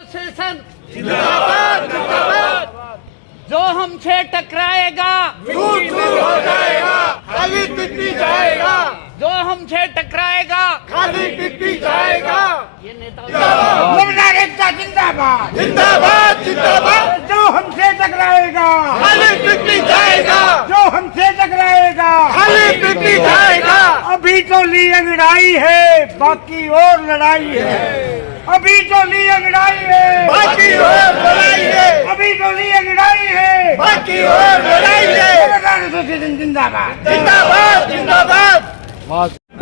शासन जिंदाबाद जिंदाबाद। जो हमसे टकराएगा दूर दूर हो जाएगा, खाली पिपी जाएगा। जो हमसे टकराएगा खाली पिपी जाएगा। ये नेता नमदार एकता जिंदाबाद जिंदाबाद जिंदाबाद। जो हमसे टकराएगा खाली पिपी जाएगा, जो हमसे टकराएगा खाली पिपी जाएगा। अभी तो ली अंगड़ाई है, बाकी और लड़ाई है। अभी तो ली अंगड़ाई है, बाकी और लड़ाई है, अभी तो ली अंगड़ाई है। बाकी और लड़ाई है। नमदार एसोसिएशन जिंदाबाद जिंदाबाद जिंदाबाद।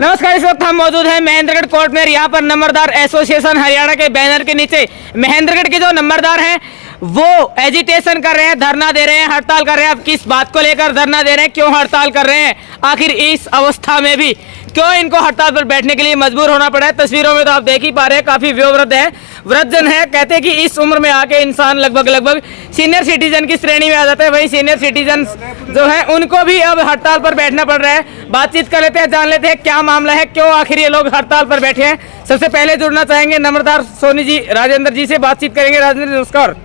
नमस्कार, इस वक्त हम मौजूद हैं महेंद्रगढ़ कोर्ट में। यहाँ पर नंबरदार एसोसिएशन हरियाणा के बैनर के नीचे महेंद्रगढ़ के जो नंबरदार हैं वो एजिटेशन कर रहे हैं, धरना दे रहे हैं, हड़ताल कर रहे हैं। अब किस बात को लेकर धरना दे रहे हैं, क्यों हड़ताल कर रहे हैं, आखिर इस अवस्था में भी क्यों इनको हड़ताल पर बैठने के लिए मजबूर होना पड़ा है। तस्वीरों में तो आप देख ही पा रहे हैं, काफी वयोवृद्ध है, वृद्धजन है। कहते हैं कि इस उम्र में आके इंसान लगभग सीनियर सिटीजन की श्रेणी में आ जाता है। वही सीनियर सिटीजन जो है उनको भी अब हड़ताल पर बैठना पड़ रहा है। बातचीत कर लेते हैं, जान लेते हैं क्या मामला है, क्यों आखिर ये लोग हड़ताल पर बैठे हैं। सबसे पहले जुड़ना चाहेंगे नंबरदार सोनी जी, राजेंद्र जी से बातचीत करेंगे। राजेंद्र नमस्कार।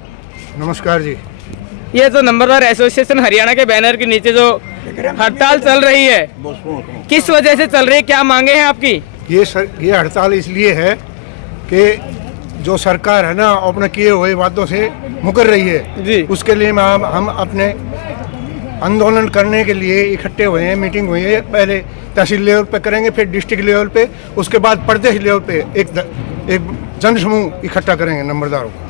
नमस्कार जी। ये जो नंबरदार एसोसिएशन हरियाणा के बैनर के नीचे जो हड़ताल चल रही है, किस वजह से चल रही है, क्या मांगे हैं आपकी? ये हड़ताल इसलिए है कि जो सरकार है ना अपने किए हुए वादों से मुकर रही है जी। उसके लिए हम अपने आंदोलन करने के लिए इकट्ठे हुए हैं। मीटिंग हुई है, पहले तहसील लेवल पे करेंगे, फिर डिस्ट्रिक्ट लेवल पे, उसके बाद प्रदेश लेवल पे एक जनसमूह इकट्ठा करेंगे नंबरदारों को।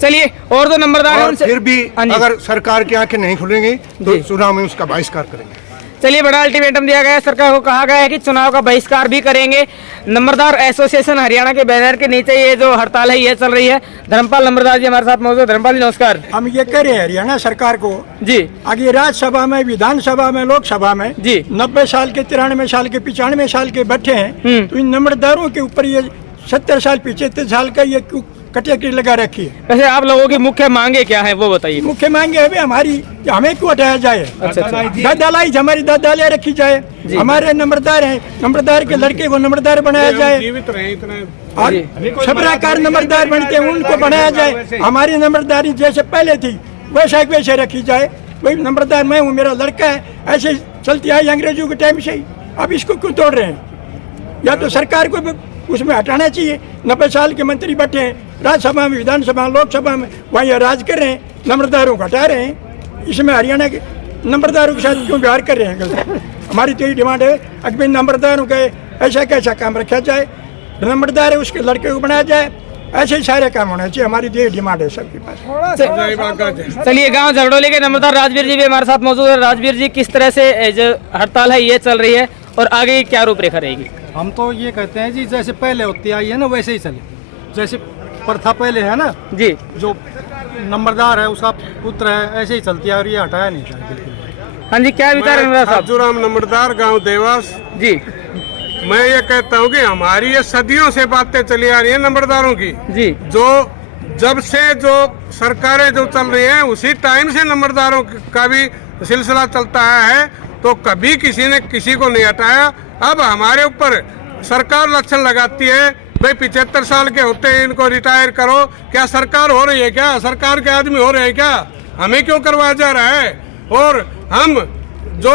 चलिए, और जो नंबरदार हैं और उनसे फिर भी हाँ जी। अगर सरकार की आंखें नहीं खुलेंगी तो चुनाव में उसका बहिष्कार करेंगे। चलिए, बड़ा अल्टीमेटम दिया गया है, सरकार को कहा गया है कि चुनाव का बहिष्कार भी करेंगे। नंबरदार एसोसिएशन हरियाणा के बैनर के नीचे ये जो हड़ताल है ये चल रही है। धर्मपाल नंबरदार जी हमारे साथ मौजूद है। धर्मपाल जी नमस्कार। हम ये कह रहे हैं हरियाणा सरकार को जी आगे राज्यसभा में, विधानसभा में, लोकसभा में जी 90 साल के, 93 साल के, 95 साल के बैठे हैं, तो इन नंबरदारों के ऊपर ये 70 साल 75 साल का ये कटौती लगा रखी है। वैसे आप लोगों की मुख्य मांगे क्या है वो बताइए। मुख्य मांगे है हमारी, हमें क्यों हटाया जाए। अच्छा। दादालाई हमारी दादालियाँ रखी जाए। हमारे नंबरदार हैं, नंबरदार के लड़के को नंबरदार बनाया जाए। और छबराकार नंबरदार बनते हैं उनको बनाया जाए। हमारी नंबरदारी जैसे पहले थी वैसे रखी जाए। वही नंबरदार मैं हूँ, मेरा लड़का है, ऐसे चलती आई अंग्रेजों के टाइम से ही। अब इसको क्यों तोड़ रहे हैं? या तो सरकार को उसमें हटाना चाहिए। 90 साल के मंत्री बैठे हैं राज्यसभा में, विधानसभा, लोकसभा में, वहीं राज कर रहे हैं, नंबरदारों को हटा रहे हैं। इसमें हरियाणा के नंबरदारों के साथ क्यों व्यवहार कर रहे हैं गलत? हमारी तो यही डिमांड है कि नंबरदारों के ऐसा कैसा काम रखा जाए, नंबरदार है उसके लड़के को बनाया जाए, ऐसे ही सारे काम होना चाहिए। हमारी तो यही डिमांड है सबके पास। चलिए, गांव झगड़ोले के नंबरदार राजवीर जी भी हमारे साथ मौजूद है। राजवीर जी, किस तरह से जो हड़ताल है ये चल रही है और आगे क्या रूपरेखा रहेगी? हम तो ये कहते हैं जी जैसे पहले होती आई है ना वैसे ही चले। जैसे प्रथा पहले है ना जी, जो नंबरदार है उसका पुत्र है, ऐसे ही चलती है और ये हटाया नहीं जाए बिल्कुल। हाँ जी, क्या विचार है नंबरदार साहब? अर्जुराम नंबरदार, गांव देवास जी, मैं ये कहता हूँ कि हमारी ये सदियों से बातें चली आ रही है नंबरदारों की जी। जो जब से जो सरकारें जो चल रही हैं उसी टाइम से नंबरदारों का भी सिलसिला चलता आया है, तो कभी किसी ने किसी को नहीं हटाया। अब हमारे ऊपर सरकार लक्षण लगाती है, भाई 75 साल के होते हैं इनको रिटायर करो। क्या सरकार हो रही है क्या? सरकार के आदमी हो रहे हैं क्या? हमें क्यों करवाया जा रहा है? और हम जो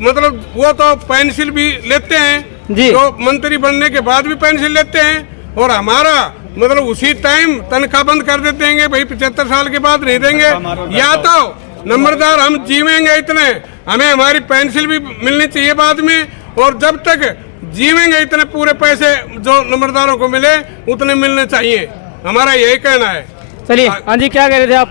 मतलब वो तो पेंसिल भी लेते हैं जी। जो मंत्री बनने के बाद भी पेंसिल लेते हैं, और हमारा मतलब उसी टाइम तनख्वाह बंद कर देते हैं, भाई 75 साल के बाद नहीं देंगे। या तो नंबरदार हम जीवेंगे इतने, हमें हमारी पेंसिल भी मिलनी चाहिए बाद में, और जब तक जीवेंगे इतने पूरे पैसे जो नंबरदारों को मिले उतने मिलने चाहिए। हमारा यही कहना है। चलिए, हाँ जी, क्या कह रहे थे आप?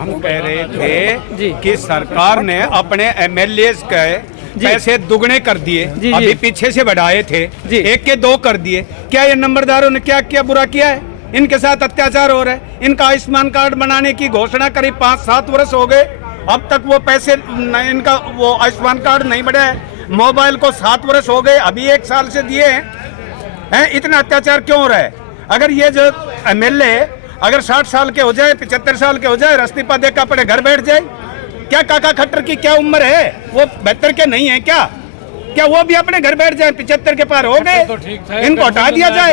हम कह रहे थे जी। कि सरकार ने अपने एमएलए के पैसे दुगने कर दिए, जी। अभी पीछे से बढ़ाए थे जी। 1 के 2 कर दिए। क्या ये नंबरदारों ने क्या क्या बुरा किया है? इनके साथ अत्याचार हो रहा है। इनका आयुष्मान कार्ड बनाने की घोषणा करी, 5-7 वर्ष हो गए, अब तक वो पैसे इनका वो आयुष्मान कार्ड नहीं बढ़ा है। मोबाइल को 7 वर्ष हो गए, अभी 1 साल से दिए हैं। इतना अत्याचार क्यों हो रहा है? अगर ये जो एमएलए अगर 60 साल के हो जाए, 75 साल के हो जाए, इस्तीफा देकर अपने घर बैठ जाए, क्या काका खट्टर की क्या उम्र है? वो बेहतर के नहीं है क्या? क्या वो भी अपने घर बैठ जाए? 75 के पार हो गए, इनको हटा दिया जाए।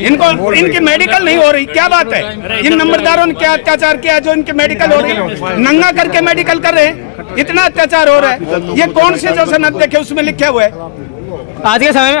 इनको इनकी मेडिकल नहीं हो रही, क्या बात है? इन नंबरदारों ने क्या अत्याचार किया जो इनकी मेडिकल हो रही? नंगा करके मेडिकल कर रहे हैं, इतना अत्याचार हो रहा है। ये कौन से जो सनद देखे उसमें लिखा हुआ है? आज के समय में